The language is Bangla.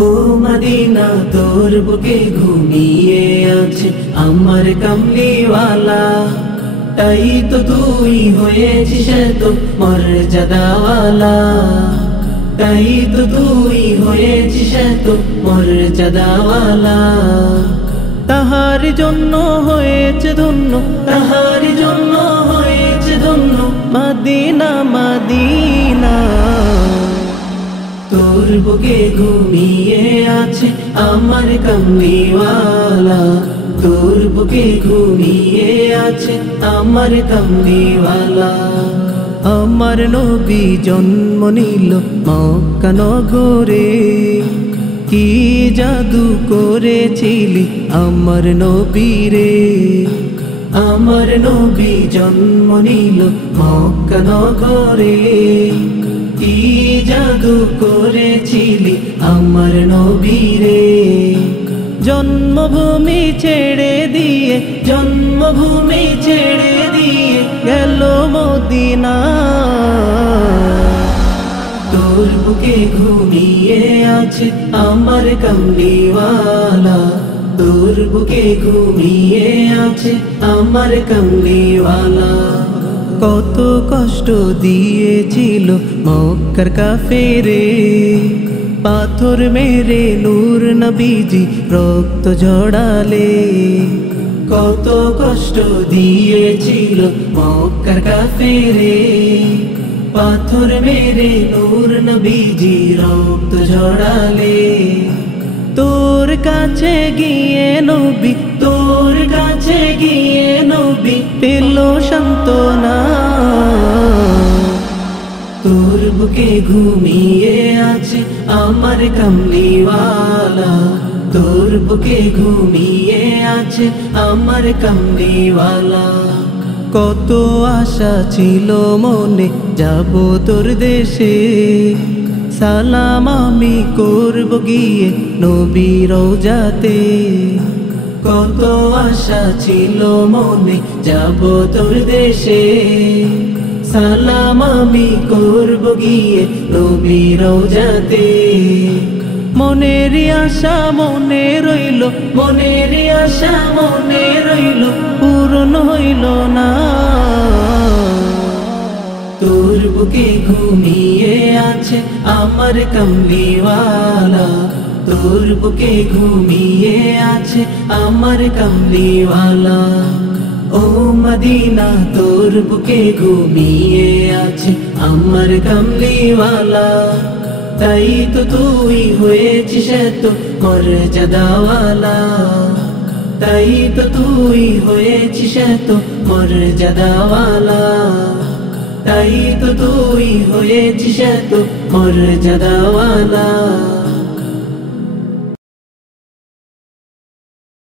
ও মদিনা তোর বুকে ঘুমিয়ে আছে আমার কামলিওয়ালা, তাই তো তুই হয়েছিস তো মর্যাদাওয়ালা, তাই তো তুই হয়েছিস তো মর্যাদাওয়ালা। তাহার জন্য হয়েছে ধন্য, তাহার জন্য হয়েছে ধন্য মদিনা মদিনা। তোর বুকে ঘুমিয়ে আছে আমার কামলিওয়ালা, তোর বুকে ঘুমিয়ে আছে আমার কামলিওয়ালা। আমার নবী জন্ম নিল মক্কা নগরে, কি জাদু করেছিলি আমার নবী রে। আমার নবী জন্ম নিল মক্কা নগরে, কি জাদু করেছিলি আমার নবী রে। জন্মভূমি ছেড়ে দিয়ে, জন্মভূমি ছেড়ে দিয়ে গেল মদিনা। তোর বুকে ঘুমিয়ে আছে আমার কামলিওয়ালা, তোর বুকে ঘুমিয়ে আছে আমার কামলিওয়ালা। কত কষ্ট দিয়েছিল মক্কার কাফেরে, পাথর মেরে নূর নবীজি রক্ত ঝরালে। কত কষ্ট দিয়েছিল মক্কার কাফেরে, পাথর মেরে নূর নবীজি রক্ত ঝরালে। তোর কাছে গিয়ে নবী, তোর কাছে গিয়ে নবী পেল সান্ত্বনা। তোর বুকে ঘুমিয়ে আছে আমার কামলিওয়ালা, তোর বুকে ঘুমিয়ে আছে আমার কামলিওয়ালা। কত আশা ছিল মনে যাব তোর দেশে, সালাম আমি করব গিয়ে নবী রওজাতে। কত আশা ছিল মনে যাব তোর দেশে, সালাম আমি করব গিয়ে নবী রওজাতে। মনের আশা মনে রইল, মনের আশা মনে রইল, পূরণ হইল না। তোর বুকে ঘুমিয়ে আছে আমার কামলিওয়ালা, তোর বুকে ঘুমিয়ে আছে আমার কামলিওয়ালা। ও মদিনা তোর বুকে ঘুমিয়ে আছে আমার কামলিওয়ালা, তাই তো তুই হয়েছিস তো মর্যাদাওয়ালা, তাই তো তুই হয়েছিস তো মর্যাদাওয়ালা, তাই তো তুই হয়েছিস তো মর্যাদাওয়ালা।